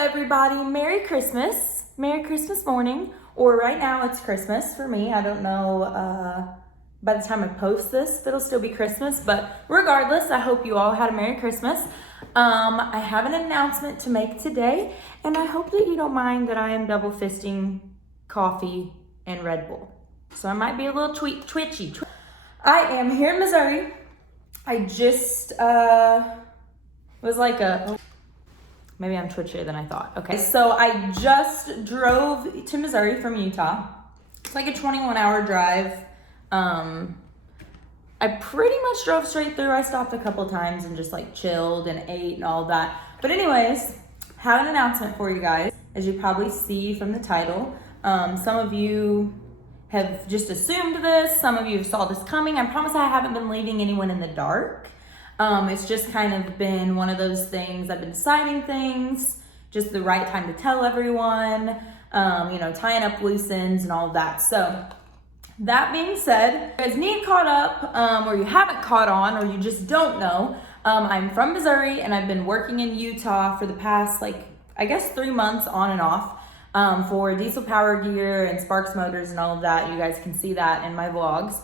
everybody? Merry Christmas. Merry Christmas morning. Or right now it's Christmas for me. I don't know by the time I post this if it'll still be Christmas, but regardless, I hope you all had a Merry Christmas. I have an announcement to make today, and I hope that you don't mind that I am double fisting coffee and Red Bull. So I might be a little twitchy. I am here in Missouri. I just was like maybe I'm twitchier than I thought. Okay, so I just drove to Missouri from Utah. It's like a 21-hour drive. I pretty much drove straight through. I stopped a couple times and just like chilled and ate and all that. But anyways, have an announcement for you guys. As you probably see from the title, some of you have just assumed this. Some of you saw this coming. I promise I haven't been leaving anyone in the dark. It's just kind of been one of those things. I've been deciding things, just the right time to tell everyone, tying up loose ends and all of that. So that being said, if you guys need caught up, or you haven't caught on, or you just don't know, I'm from Missouri and I've been working in Utah for the past, 3 months on and off, for Diesel Power Gear and Sparks Motors and all of that. You guys can see that in my vlogs.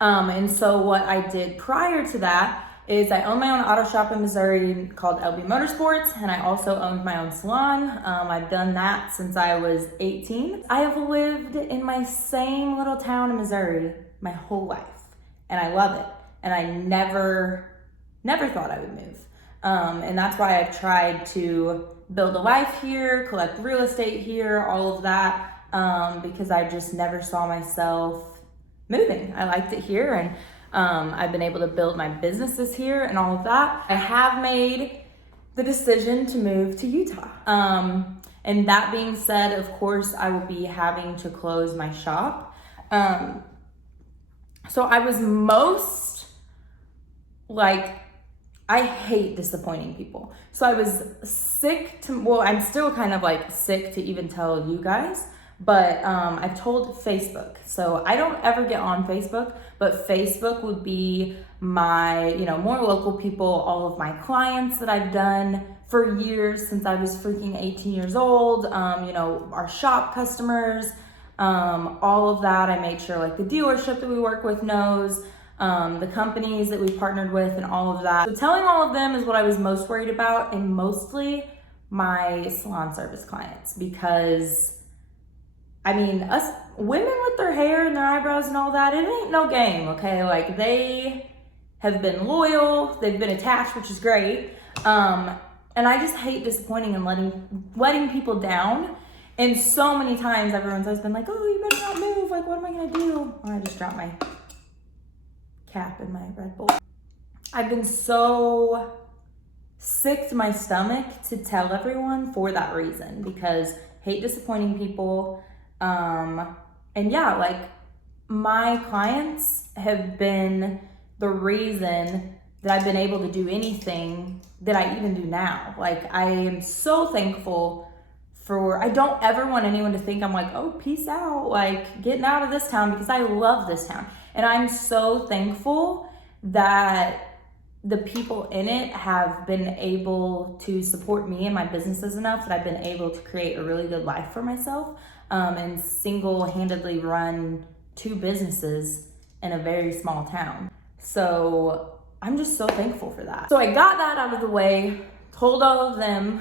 And so what I did prior to that is I own my own auto shop in Missouri called LB Motorsports, and I also owned my own salon. I've done that since I was 18. I have lived in my same little town in Missouri my whole life, and I love it. And I never thought I would move. And that's why I've tried to build a life here, collect real estate here, all of that, because I just never saw myself moving. I liked it here, and I've been able to build my businesses here and all of that. I have made the decision to move to Utah. And that being said, of course, I will be having to close my shop. So I was I hate disappointing people. So I was I'm still kind of sick to even tell you guys, but I've told Facebook. So I don't ever get on Facebook, but Facebook would be my, more local people, all of my clients that I've done for years since I was freaking 18 years old, our shop customers, all of that. I made sure the dealership that we work with knows, the companies that we partnered with and all of that. So telling all of them is what I was most worried about, and mostly my salon service clients, because us women with their hair and their eyebrows and all that, it ain't no game, okay? They have been loyal, they've been attached, which is great. And I just hate disappointing and letting people down. And so many times everyone's always been like, oh, you better not move. What am I gonna do? Oh, I just dropped my cap in my Red Bull. I've been so sick to my stomach to tell everyone for that reason, because hate disappointing people. And yeah, my clients have been the reason that I've been able to do anything that I even do now. I am so thankful I don't ever want anyone to think I'm oh, peace out, getting out of this town, because I love this town. And I'm so thankful that the people in it have been able to support me and my businesses enough that I've been able to create a really good life for myself, and single-handedly run 2 businesses in a very small town. So I'm just so thankful for that. So I got that out of the way, told all of them.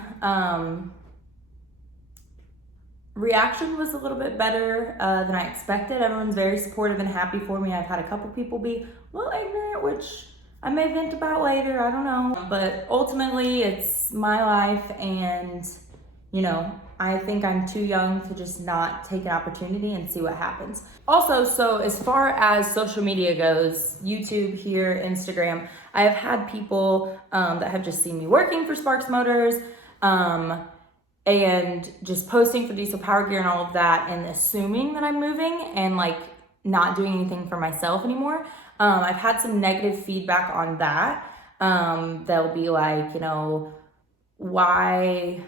Reaction was a little bit better than I expected. Everyone's very supportive and happy for me. I've had a couple people be a little ignorant, which I may vent about later, I don't know. But ultimately, it's my life, and, I think I'm too young to just not take an opportunity and see what happens. Also, so as far as social media goes, YouTube here, Instagram, I have had people that have just seen me working for Sparks Motors, and just posting for Diesel Power Gear and all of that, and assuming that I'm moving and not doing anything for myself anymore. I've had some negative feedback on that. They'll be why,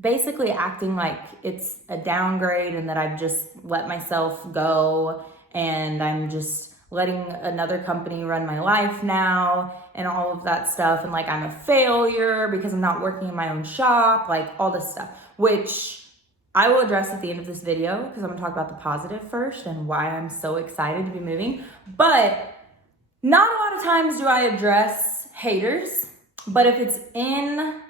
basically acting like it's a downgrade and that I've just let myself go and I'm just letting another company run my life now and all of that stuff. And like, I'm a failure because I'm not working in my own shop, like all this stuff, which I will address at the end of this video because I'm gonna talk about the positive first and why I'm so excited to be moving. But not a lot of times do I address haters, but if it's in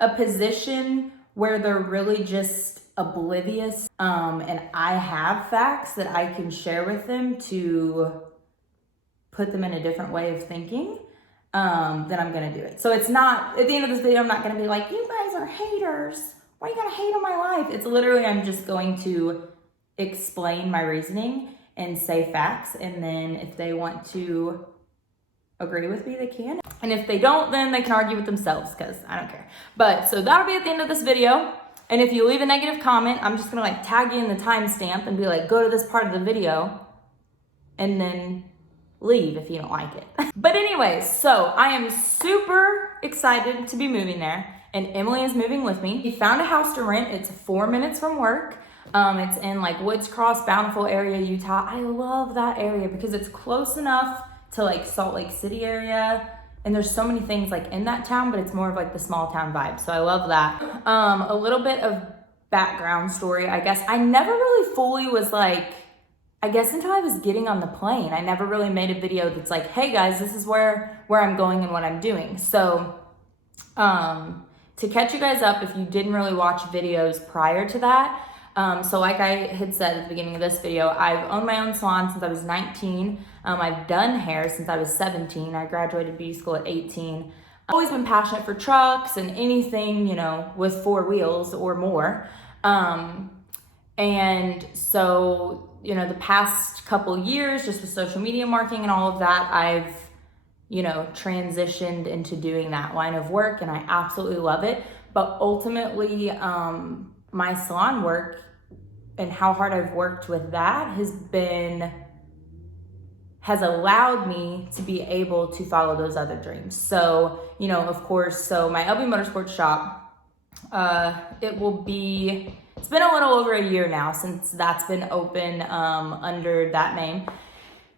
a position where they're really just oblivious, and I have facts that I can share with them to put them in a different way of thinking, then I'm gonna do it. So it's not, at the end of this video, I'm not gonna be like, you guys are haters. Why are you gonna hate on my life? It's literally, I'm just going to explain my reasoning and say facts. And then if they want to agree with me, they can. And if they don't, then they can argue with themselves because I don't care. But so that'll be at the end of this video. And if you leave a negative comment, I'm just gonna like tag you in the timestamp and be like, go to this part of the video and then leave if you don't like it. But anyways, so I am super excited to be moving there, and Emily is moving with me. We found a house to rent. It's 4 minutes from work. It's in like Woods Cross, Bountiful area, Utah. I love that area because it's close enough to like Salt Lake City area. And there's so many things like in that town, but it's more of like the small town vibe. So I love that. A little bit of background story, I guess. I never really fully was like, I guess until I was getting on the plane, I never really made a video that's like, hey guys, this is where I'm going and what I'm doing. So to catch you guys up, if you didn't really watch videos prior to that, so like I had said at the beginning of this video, I've owned my own salon since I was 19. I've done hair since I was 17. I graduated beauty school at 18. I've always been passionate for trucks and anything, you know, with 4 wheels or more. And so, you know, the past couple years, just with social media marketing and all of that, I've, you know, transitioned into doing that line of work, and I absolutely love it. But ultimately, my salon work and how hard I've worked with that has allowed me to be able to follow those other dreams. So, you know, of course, so my LB Motorsports shop, it's been a little over a year now since that's been open under that name.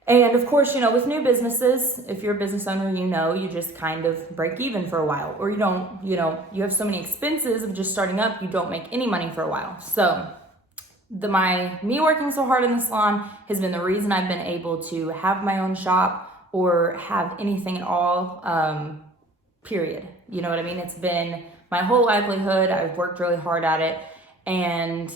And of course, you know, with new businesses, if you're a business owner, you know, you just kind of break even for a while, or you don't, you know, you have so many expenses of just starting up, you don't make any money for a while. So me working so hard in the salon has been the reason I've been able to have my own shop or have anything at all, period. You know what I mean? It's been my whole livelihood. I've worked really hard at it. And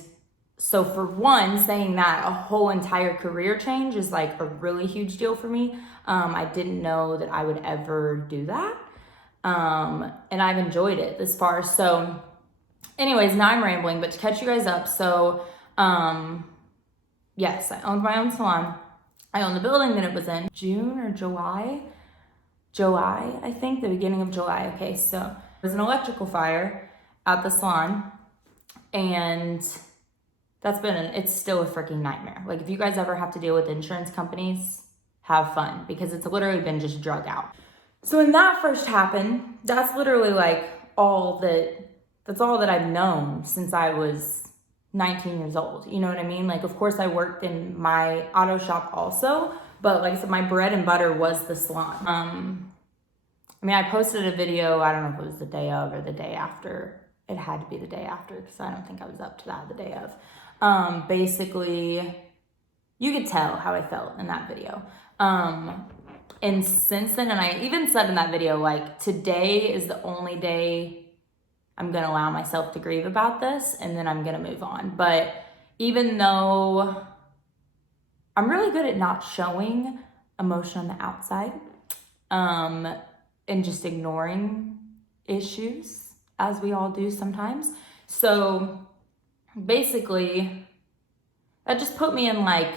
so for one, saying that a whole entire career change is like a really huge deal for me. I didn't know that I would ever do that. And I've enjoyed it this far. So anyways, now I'm rambling, but to catch you guys up. So, yes, I owned my own salon. I owned the building that it was in. June or July, I think, the beginning of July. Okay, so there was an electrical fire at the salon, and it's still a freaking nightmare. Like, if you guys ever have to deal with insurance companies, have fun, because it's literally been just drug out. So when that first happened, that's literally like that's all that I've known since I was 19 years old. You know what I mean? Like, of course I worked in my auto shop also, but like I said, my bread and butter was the salon. I mean, I posted a video, I don't know if it was the day of or the day after. It had to be the day after, because I don't think I was up to that the day of. Basically, you could tell how I felt in that video. And since then, and I even said in that video, like, today is the only day I'm going to allow myself to grieve about this, and then I'm going to move on. But even though I'm really good at not showing emotion on the outside, and just ignoring issues, as we all do sometimes. So basically, that just put me in like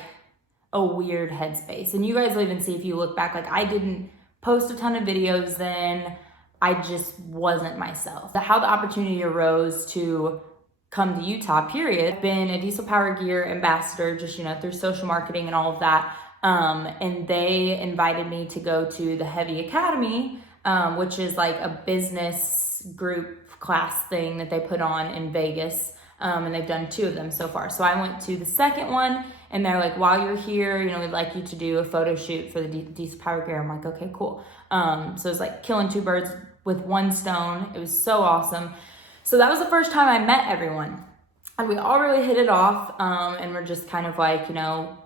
a weird headspace. And you guys will even see if you look back, like, I didn't post a ton of videos then. I just wasn't myself. How the opportunity arose to come to Utah, period. I've been a Diesel Power Gear ambassador, just, you know, through social marketing and all of that. And they invited me to go to the Heavy Academy, which is like a business group class thing that they put on in Vegas. And they've done 2 of them so far. So I went to the second one, And they're like, while you're here, you know, we'd like you to do a photo shoot for the Decent Power Gear. I'm like, okay, cool. So it's like killing two birds with one stone. It was so awesome. So that was the first time I met everyone. And we all really hit it off. And we're just kind of like, you know,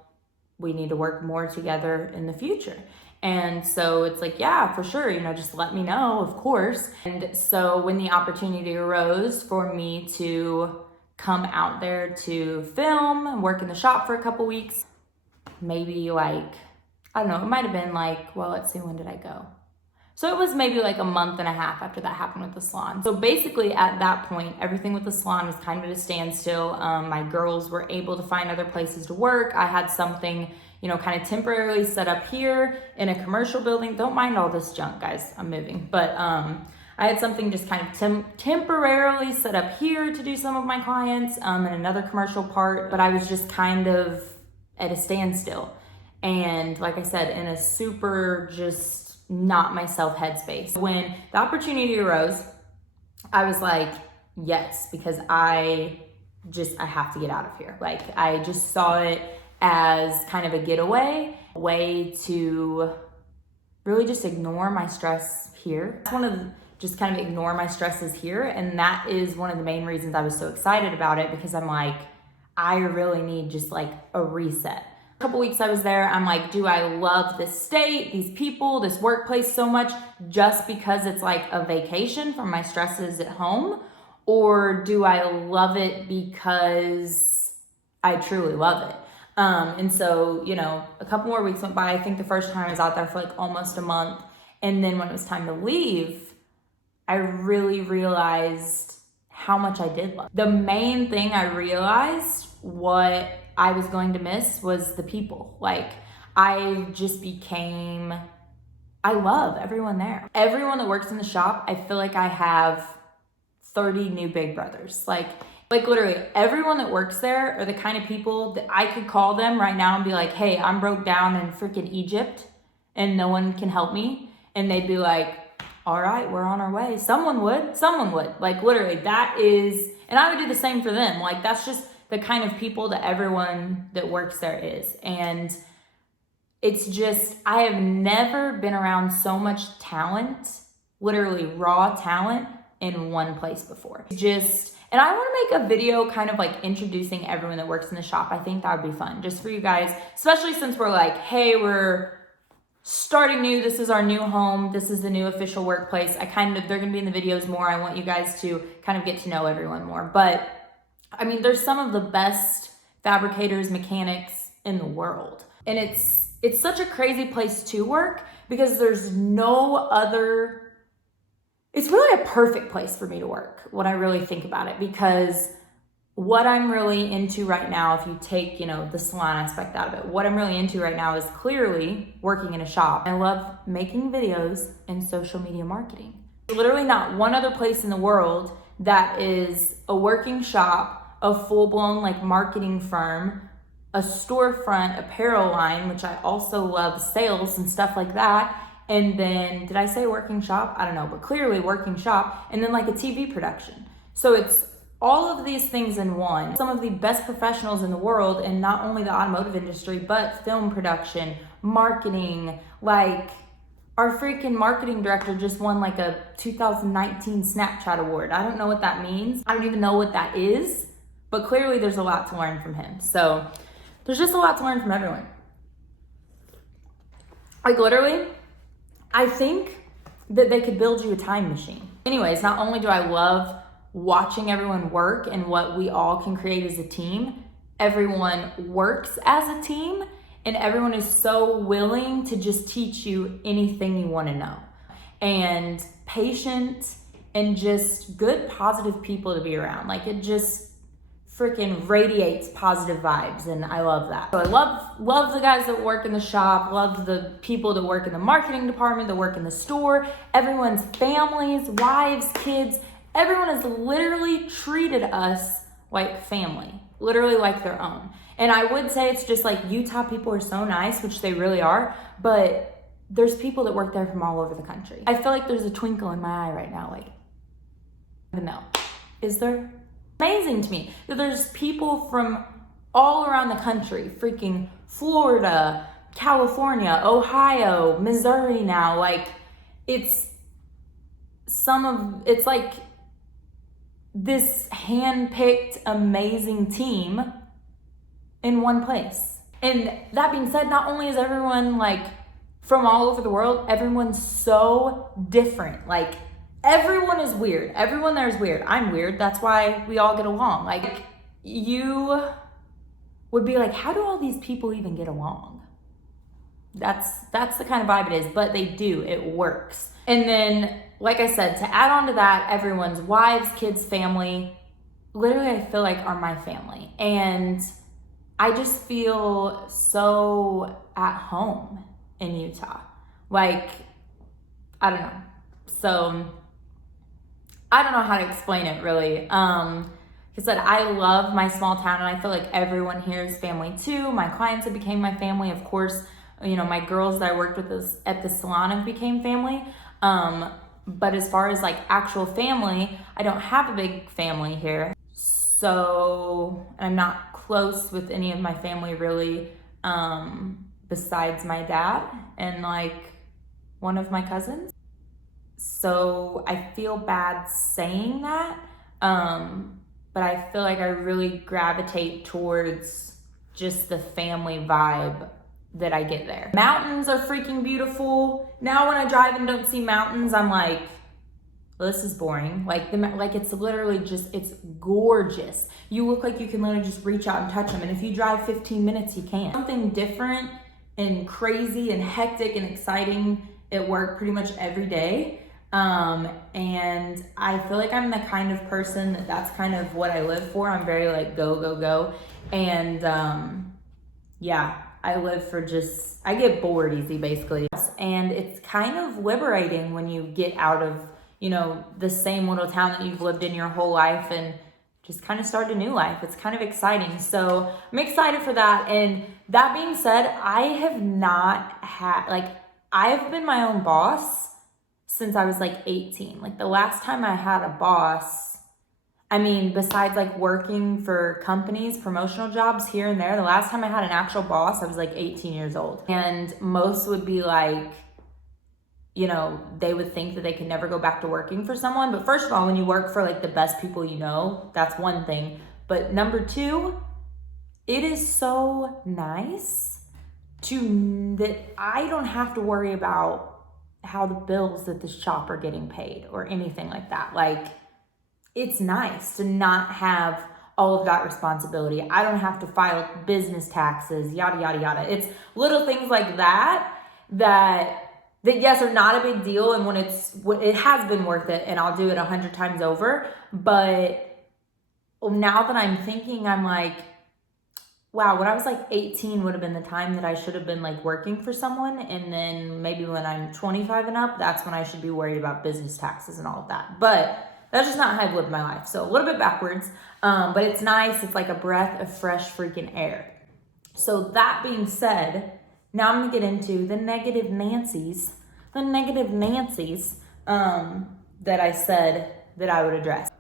we need to work more together in the future. And so it's like, yeah, for sure, you know, just let me know, of course. And so when the opportunity arose for me to come out there to film and work in the shop for a couple weeks, maybe like, I don't know, it might have been like, well, let's see, when did I go? So it was maybe like a month and a half after that happened with the salon. So basically at that point, everything with the salon was kind of at a standstill. My girls were able to find other places to work. I had something, you know, kind of temporarily set up here in a commercial building. Don't mind all this junk, guys, I'm moving. But I had something just kind of temporarily set up here to do some of my clients in another commercial part. But I was just kind of at a standstill. And like I said, in a super just not myself headspace. When the opportunity arose, I was like, yes, because I have to get out of here. Like, I just saw it as kind of a getaway, way to really just ignore my stress here. It's one of the, just kind of ignore my stresses here. And that is one of the main reasons I was so excited about it, because I'm like, I really need just like a reset. A couple weeks I was there, I'm like, do I love this state, these people, this workplace so much just because it's like a vacation from my stresses at home? Or do I love it because I truly love it? And so, you know, a couple more weeks went by. I think the first time I was out there for like almost a month. And then when it was time to leave, I really realized how much I did love. The main thing I realized what I was going to miss was the people. Like, I just became, I love everyone there. Everyone that works in the shop, I feel like I have 30 new big brothers. Like literally everyone that works there are the kind of people that I could call them right now and be like, hey, I'm broke down in freaking Egypt and no one can help me. And they'd be like, all right, we're on our way. Someone would. Like, literally, that is, and I would do the same for them. Like, that's just the kind of people that everyone that works there is. And it's just, I have never been around so much talent, literally raw talent, in one place before. Just, and I want to make a video kind of like introducing everyone that works in the shop. I think that would be fun just for you guys, especially since we're like, hey, we're starting new. This is our new home. This is the new official workplace. They're going to be in the videos more. I want you guys to kind of get to know everyone more. But I mean, there's some of the best fabricators, mechanics in the world. And it's such a crazy place to work because there's no other, it's really a perfect place for me to work when I really think about it, because what I'm really into right now, if you take, you know, the salon aspect out of it, what I'm really into right now is clearly working in a shop. I love making videos and social media marketing. Literally not one other place in the world that is a working shop, a full-blown like marketing firm, a storefront apparel line, which I also love sales and stuff like that. And then, did I say working shop? I don't know, but clearly working shop. And then like a TV production. So it's all of these things in one. Some of the best professionals in the world, and not only the automotive industry, but film production, marketing. Like, our freaking marketing director just won like a 2019 Snapchat award. I don't know what that means. I don't even know what that is, but clearly there's a lot to learn from him. So there's just a lot to learn from everyone. Like, literally, I think that they could build you a time machine. Anyways, not only do I love watching everyone work and what we all can create as a team, everyone works as a team, and everyone is so willing to just teach you anything you want to know. And patient and just good, positive people to be around. Like, it just freaking radiates positive vibes, and I love that. So I love the guys that work in the shop, love the people that work in the marketing department, that work in the store, everyone's families, wives, kids. Everyone has literally treated us like family, literally like their own. And I would say it's just like Utah people are so nice, which they really are, but there's people that work there from all over the country. I feel like there's a twinkle in my eye right now, like, no, is there? Amazing to me that there's people from all around the country, freaking Florida, California, Ohio, Missouri now. Like, it's like this hand-picked amazing team in one place. And that being said, not only is everyone like from all over the world, everyone's so different. Like, everyone is weird. Everyone there is weird. I'm weird. That's why we all get along. Like, you would be like, how do all these people even get along? That's the kind of vibe it is, but they do. It works. And then, like I said, to add on to that, everyone's wives, kids, family, literally I feel like are my family. And I just feel so at home in Utah. Like, I don't know. So I don't know how to explain it really. Like I said, I love my small town, and I feel like everyone here is family too. My clients have became my family. Of course, you know, my girls that I worked with at the salon have became family. But as far as like actual family, I don't have a big family here. So I'm not close with any of my family really, besides my dad and like one of my cousins. So I feel bad saying that, but I feel like I really gravitate towards just the family vibe that I get there. Mountains are freaking beautiful. Now when I drive and don't see mountains, I'm like, well, this is boring. Like it's literally just, it's gorgeous. You look like you can literally just reach out and touch them. And if you drive 15 minutes, you can. Something different and crazy and hectic and exciting at work pretty much every day. And I feel like I'm the kind of person that's kind of what I live for. I'm very like go, go, go. And yeah, I live for just, I get bored easy basically. And it's kind of liberating when you get out of, you know, the same little town that you've lived in your whole life and just kind of start a new life. It's kind of exciting. So I'm excited for that. And that being said, I have not had, like, I've been my own boss since I was like 18. Like the last time I had a boss, I mean, besides like working for companies, promotional jobs here and there, the last time I had an actual boss, I was like 18 years old. And most would be like, you know, they would think that they could never go back to working for someone. But first of all, when you work for like the best people you know, that's one thing. But number two, it is so nice that I don't have to worry about how the bills at this shop are getting paid or anything like that. Like, it's nice to not have all of that responsibility. I don't have to file business taxes, yada, yada, yada. It's little things like that yes are not a big deal. And when it has been worth it, and I'll do it 100 times over. But now that I'm thinking, I'm like, wow, when I was like 18 would have been the time that I should have been like working for someone. And then maybe when I'm 25 and up, that's when I should be worried about business taxes and all of that. But that's just not how I've lived my life. So a little bit backwards, but it's nice. It's like a breath of fresh freaking air. So that being said, now I'm gonna get into the negative Nancy's that I said that I would address.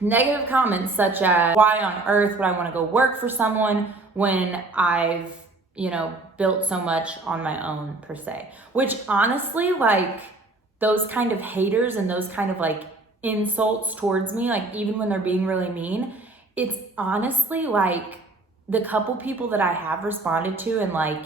Negative comments such as, why on earth would I want to go work for someone when I've, you know, built so much on my own per se. Which honestly, like, those kind of haters and those kind of like insults towards me, like even when they're being really mean, it's honestly like the couple people that I have responded to and like,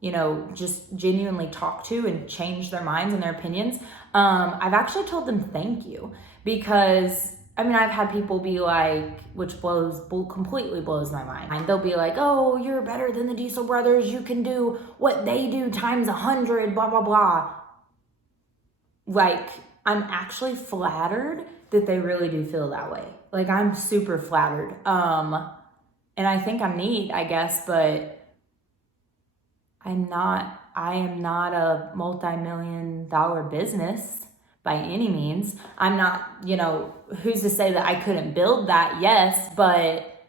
you know, just genuinely talked to and changed their minds and their opinions, I've actually told them thank you. Because I mean, I've had people be like, which completely blows my mind. They'll be like, oh, you're better than the Diesel brothers. You can do what they do times 100, blah, blah, blah. Like, I'm actually flattered that they really do feel that way. Like, I'm super flattered. And I think I'm neat, I guess, but I am not a multi-million-dollar business by any means. I'm not, you know, who's to say that I couldn't build that? Yes, but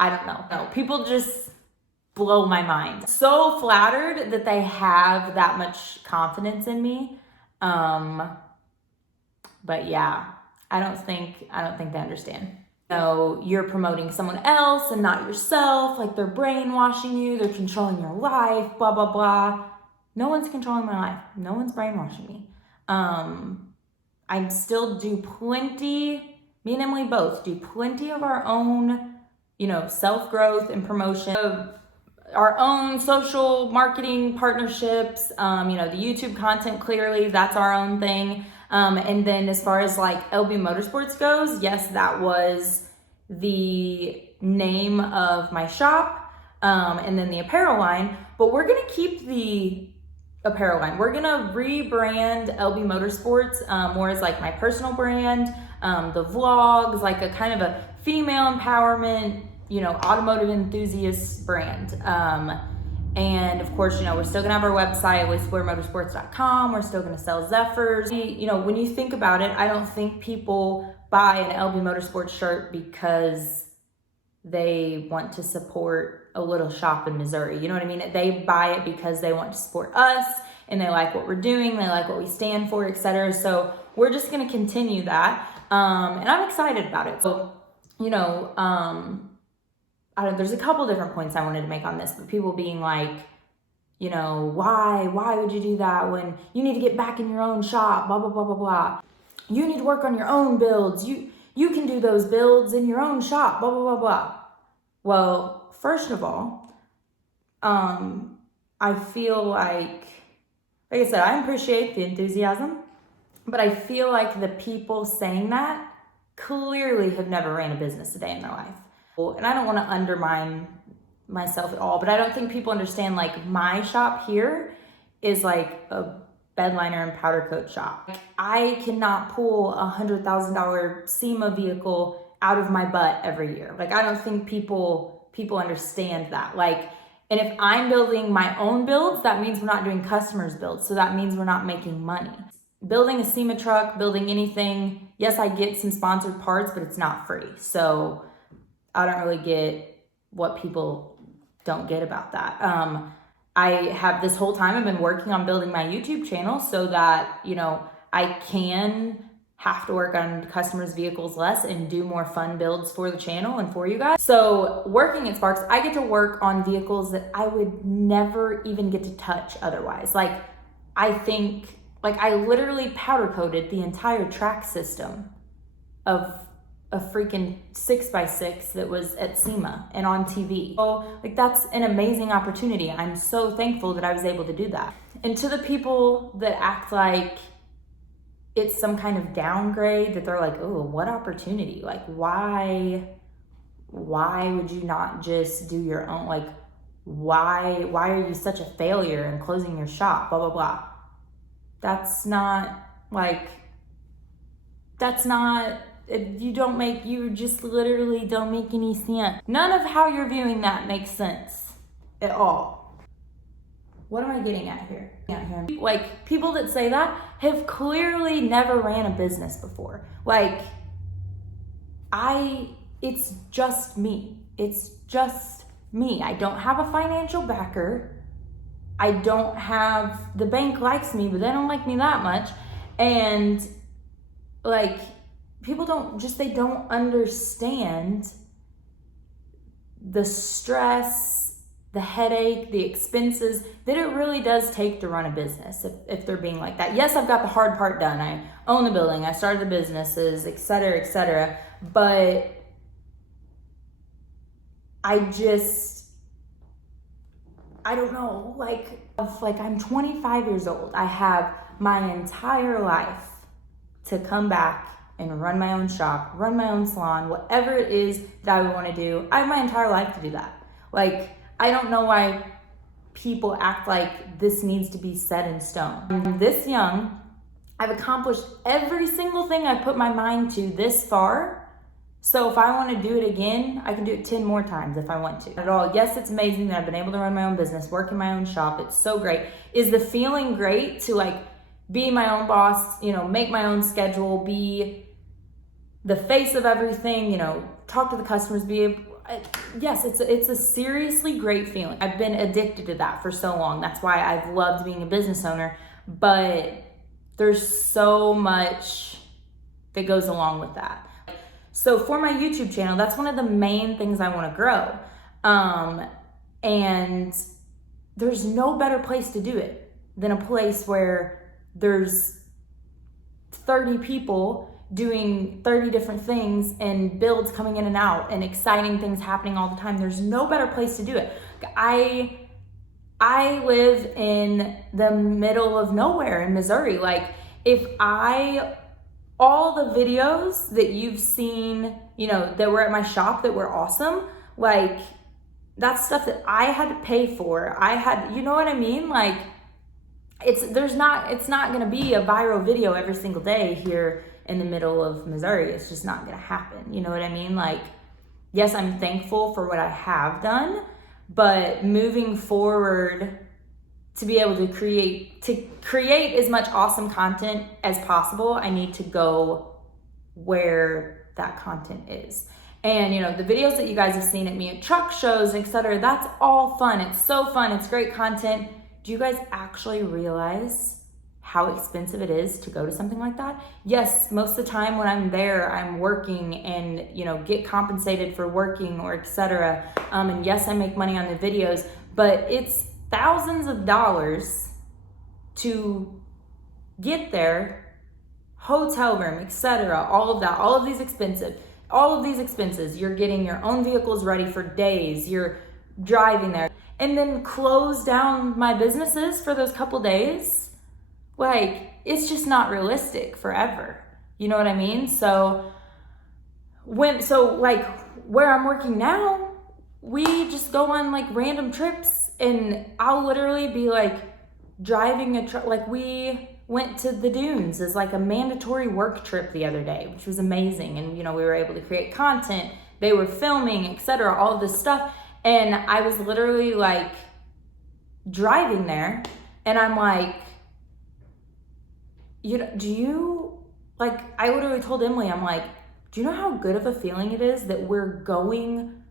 I don't know. No, people just blow my mind. So flattered that they have that much confidence in me. But yeah, I don't think they understand. you're promoting someone else and not yourself, like they're brainwashing you, they're controlling your life, blah, blah, blah. No one's controlling my life. No one's brainwashing me. I still do plenty, me and Emily both do plenty of our own, self-growth and promotion, our own social marketing partnerships, the YouTube content, clearly that's our own thing. And then as far as like LB Motorsports goes, yes, that was the name of my shop, and then the apparel line, but we're going to keep the apparel line. We're going to rebrand LB Motorsports, more as like my personal brand, the vlogs, like a kind of a female empowerment, automotive enthusiast brand. And of course, we're still gonna have our website, wastewatermotorsports.com. We're still gonna sell Zephyrs. When you think about it, I don't think people buy an LB Motorsports shirt because they want to support a little shop in Missouri. You know what I mean? They buy it because they want to support us and they like what we're doing, they like what we stand for, etc. So we're just gonna continue that. And I'm excited about it. So, there's a couple different points I wanted to make on this, but people being like, why would you do that when you need to get back in your own shop, blah, blah, blah, blah, blah. You need to work on your own builds. You can do those builds in your own shop, blah, blah, blah, blah. Well, first of all, I feel like I said, I appreciate the enthusiasm, but I feel like the people saying that clearly have never ran a business a day in their life. And I don't want to undermine myself at all, but I don't think people understand, like, my shop here is like a bedliner and powder coat shop. I cannot pull $100,000 SEMA vehicle out of my butt every year. Like, I don't think people understand that. Like, and if I'm building my own builds, that means we're not doing customers' builds. So that means we're not making money. Building a SEMA truck, building anything, yes, I get some sponsored parts, but it's not free. So I don't really get what people don't get about that. I have this whole time I've been working on building my YouTube channel so that, I can have to work on customers' vehicles less and do more fun builds for the channel and for you guys. So working at Sparks, I get to work on vehicles that I would never even get to touch otherwise. Like, I literally powder coated the entire track system of a freaking 6x6 that was at SEMA and on TV. So, that's an amazing opportunity. I'm so thankful that I was able to do that. And to the people that act like it's some kind of downgrade, that they're like, oh, what opportunity? Like, why would you not just do your own? Like, why are you such a failure in closing your shop? Blah, blah, blah. You just literally don't make any sense. None of how you're viewing that makes sense at all. What am I getting at here? Like, people that say that have clearly never ran a business before. It's just me. It's just me. I don't have a financial backer. I don't have, the bank likes me, but they don't like me that much. And people they don't understand the stress, the headache, the expenses that it really does take to run a business if they're being like that. Yes, I've got the hard part done. I own the building, I started the businesses, etc., but I don't know, I'm 25 years old. I have my entire life to come back and run my own shop, run my own salon, whatever it is that I would want to do. I have my entire life to do that. I don't know why people act like this needs to be set in stone. I'm this young. I've accomplished every single thing I put my mind to this far. So if I want to do it again, I can do it 10 more times if I want to. At all. Yes, it's amazing that I've been able to run my own business, work in my own shop. It's so great. Is the feeling great to be my own boss, make my own schedule, be the face of everything, talk to the customers, yes, it's a seriously great feeling. I've been addicted to that for so long. That's why I've loved being a business owner, but there's so much that goes along with that. So for my YouTube channel, that's one of the main things I want to grow. And there's no better place to do it than a place where there's 30 people doing 30 different things and builds coming in and out and exciting things happening all the time. There's no better place to do it. I live in the middle of nowhere in Missouri. Like, all the videos that you've seen, you know, that were at my shop that were awesome, like, that's stuff that I had to pay for. You know what I mean? Like, it's not gonna be a viral video every single day here in the middle of Missouri. It's just not gonna happen. You know what I mean? Like, yes, I'm thankful for what I have done, but moving forward, to be able to create as much awesome content as possible, I need to go where that content is. And, you know, the videos that you guys have seen at me at truck shows, etc., that's all fun. It's so fun. It's great content. Do you guys actually realize how expensive it is to go to something like that? Yes, most of the time when I'm there, I'm working and, you know, get compensated for working or etc. And yes, I make money on the videos, but it's thousands of dollars to get there, hotel room, etc. All of these expenses. You're getting your own vehicles ready for days. You're driving there, and then close down my businesses for those couple days. Like, it's just not realistic forever. You know what I mean? So like where I'm working now, we just go on like random trips, and I'll literally be like driving a truck. Like, we went to the dunes as like a mandatory work trip the other day, which was amazing. And, you know, we were able to create content. They were filming, etc., all of this stuff. And I was literally like driving there, and I'm like, I literally told Emily, I'm like, do you know how good of a feeling it is that we're going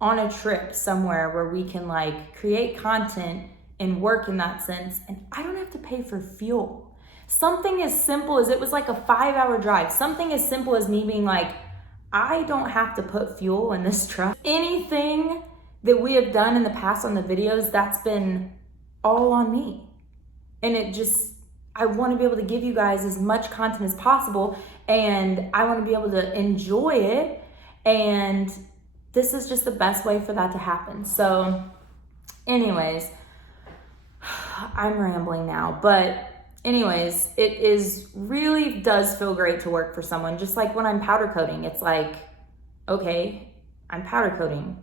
on a trip somewhere where we can like create content and work in that sense, and I don't have to pay for fuel. Something as simple as, it was like a 5-hour drive. Something as simple as me being like, I don't have to put fuel in this truck. Anything that we have done in the past on the videos, that's been all on me. And I want to be able to give you guys as much content as possible, and I want to be able to enjoy it, and this is just the best way for that to happen. So anyways, I'm rambling now, but anyways, really does feel great to work for someone. Just like when I'm powder coating, it's like, okay, I'm powder coating.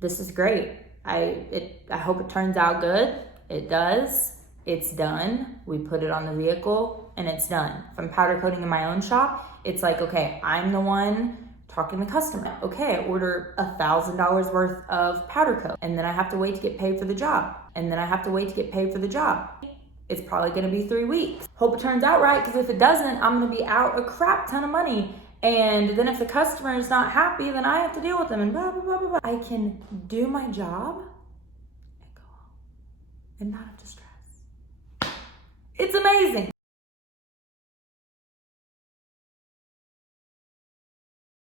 This is great. I hope it turns out good. It does. It's done. We put it on the vehicle and it's done. If I'm powder coating in my own shop, it's like, okay, I'm the one talking to the customer. Okay, I order $1,000 worth of powder coat, and then I have to wait to get paid for the job. And then I have to wait to get paid for the job. It's probably gonna be 3 weeks. Hope it turns out right, because if it doesn't, I'm gonna be out a crap ton of money. And then if the customer is not happy, then I have to deal with them and blah, blah, blah, blah, blah. I can do my job and go home and not have to stress. It's amazing.